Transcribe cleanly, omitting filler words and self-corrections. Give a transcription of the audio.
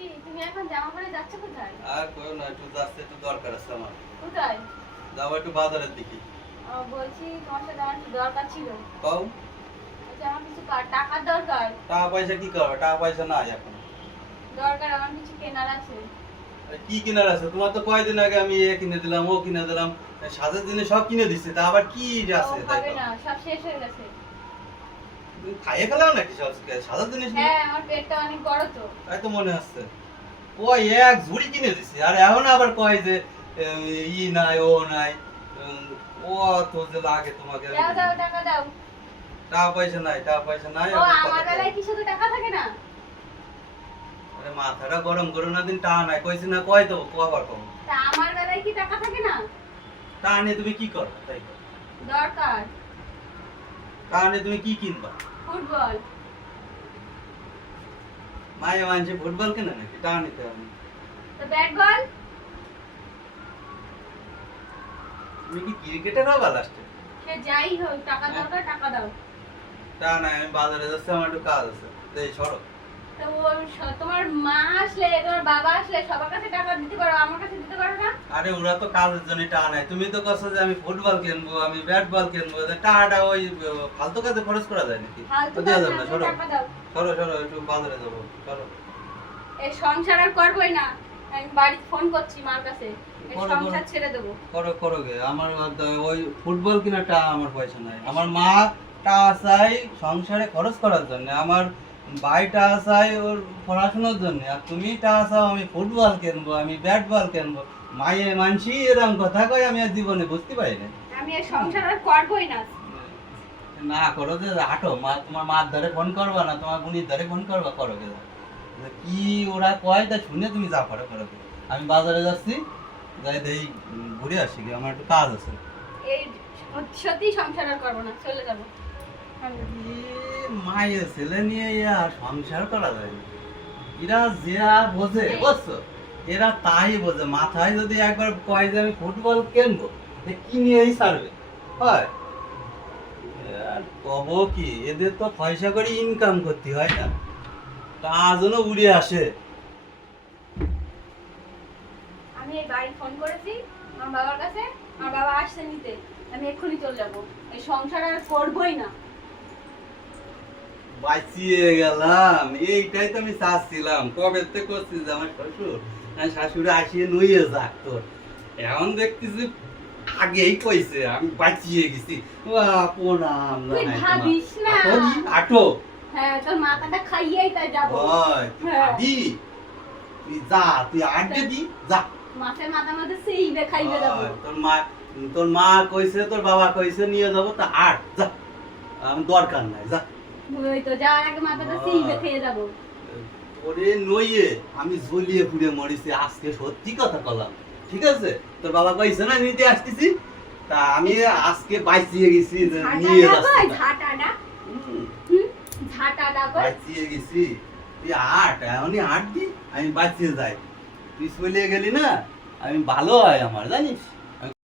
বলছি তুমি এখন জামা পরে যাচ্ছ কোথায়? আর কইও না, একটু যাচ্ছে, একটু দরকার আছে আমার। কোথায়? যাবো একটু বাজারের দিকে। বলছি তোমার সাথে আমার একটু দরকার ছিল। কও। আচ্ছা আমার কিছু টাকার দরকার। টাকা পয়সা কি করবে? টাকা পয়সা নাই এখন। দরকার আমার কিছু কেনার আছে। আরে কি কেনার আছে? তোমার তো কয়দিন আগে আমি এ কিনে দিলাম, ও কিনে দিলাম, সাজার জিনিস সব কিনে দিচ্ছে, তা আবার কি আছে? ও তাই হবে তো। না, সব শেষ হয়ে গেছে। তুমি খাইয়ে ফেলাও নাকি সব সাজার জিনিস নিয়ে? হ্যাঁ আমার পেটটা অনেক বড় তো। তাই তো মনে হচ্ছে। কই এক ঝুড়ি কিনে দিছি, আর এখন আবার কয় যে ই নাই, ও নাই। ও তো যে লাগে তোমাকে। দাও দাও টাকা দাও। টাকা পয়সা নাই, টাকা পয়সা নাই। ও এখন আমার কথা বেলায় কি শুধু টাকা থাকে না? আরে মাথাটা গরম করো না, দিন টাকা নাই কইছি না, কয় তো কবার কম। তা আমার বেলায় কি টাকা থাকে না? টাকা নিয়ে তুমি কি করো? তাই তো। দরকার টাকা নিয়ে তুমি কি কিনবা? ফুটবল। মায়ে মানছে ফুটবল কেনে নাকি? টাকা নিতে হবে। তো ব্যাট বল। তুমি কি ক্রিকেটের হবে লাস্টে? সে যাই হোক টাকা দরকার, টাকা দাও। টাকা নাই, আমি বাজারে যাচ্ছি, আমার একটু কাজ আছে। এই সরো। তো তোমার মা আসলে, তোমার বাবা আসলে সবার কাছে টাকা দিতে পারো, আমার কাছে দিতে পারো না? আরে ওরা তো কাজের জন্য টাকা নাই, তুমি তো কছো যে আমি ফুটবল কিনবো, আমি ব্যাট বল কিনবো, টাকাটা ওই ফালতু কাজে খরচ করা যায় নাকি? ফালতু দেওয়া কাজ যাবে না, না, তুমি সরো টাকা দাও। সরো সরো, একটু বাজারে যাবো, সরো। এই সংসার আর করবোই না, আমি বাড়ি ফোন করছি মার কাছে, এই করো, সংসার করো। ছেড়ে দেবো। করো করো গে, আমার ওই ফুটবল কেনার টাকা আমার পয়সা নাই। আমার মা টাকা চাই সংসারে খরচ করার জন্য, আমার ভাই টাকা চাই ওর পড়াশোনার জন্য, আর তুমি টাকা চাও আমি ফুটবল কিনবো, আমি ব্যাট বল কিনবো। মায়ে মানসি এরকম কথা কয়, আমি আর জীবনে বুঝতে পারি না। আমি এই সংসার আর করবোই না। না করো যে হাঁটো, মা তোমার মার ধারে ফোন করবা না, তোমার বোনির ধারে ফোন করবা, করো গে। কি ওরা কয় তা শুনে তুমি যা করো করো গে। আমি বাজারে যাচ্ছি, যাই দেখি ঘুরে আসি গে, আমার একটু কাজ আছে। এই সত্যি সংসার আর করবো না, চলে যাবো। মায়ের ছেলে নিয়ে আর সংসার করা যায় না। এরা যা বোঝে, বুঝছো, এরা তাই বোঝে। মাথায় যদি একবার কয় যে আমি ফুটবল কিনবো, কি নিয়েই ছাড়বে হয়। আর কব কি, এদের তো পয়সা করে ইনকাম করতে হয় না, তা যেন উড়ে আসে। আমি এই বাড়ি ফোন করেছি আমার বাবার কাছে, আমার বাবা আসছে নিতে, আমি এক্ষুনি চলে যাবো। এই সংসার আর করবোই না। বাঁচিয়ে গেলাম, এইটাই তো আমি চাচ্ছিলাম। কবে থেকে করছি যে আমার শ্বশুর শাশুড়ি আসিয়ে নইয়ে যাক, তোর এখন দেখতেছি আগেই কইছে আমি বাঁচিয়ে গেছি। প্রণাম তুই জানাই ভাবিস না। আটো। হ্যাঁ তোর মাথাটা খাইয়েই তাই যাবো। হয় তুই হ্যাঁ। ভাবি, তুই যা, তুই আগে দি যা। মাছের মাথা মধ্যে সেইবে খাইবে যাবো। হয়, তোর মা কইছে, তোর বাবা কইছে নিয়ে যাবো, তা আট যা, আমি দরকার নাই যা। ওই তো যাওয়ার আগে মাথাটা সেইবে খেয়ে যাবো। ওরে নইয়ে আমি জ্বলিয়ে পুড়ে মরিছি, আজকে সত্যি কথা বললাম। ঠিক আছে, তোর বাবা কইছে না নিতে আসতেছি, তা আমি আজকে বাঁচিয়ে গেছি যে নিয়ে যাচ্ছি। ঝাঁটাটা ঝাঁটাটা কই? বাঁচিয়ে গেছি, তুই আট, এমনই আট দি, আমি বাঁচিয়ে যাই। তুই চলে গেলি না, আমি ভালো হয় আমার, জানিস।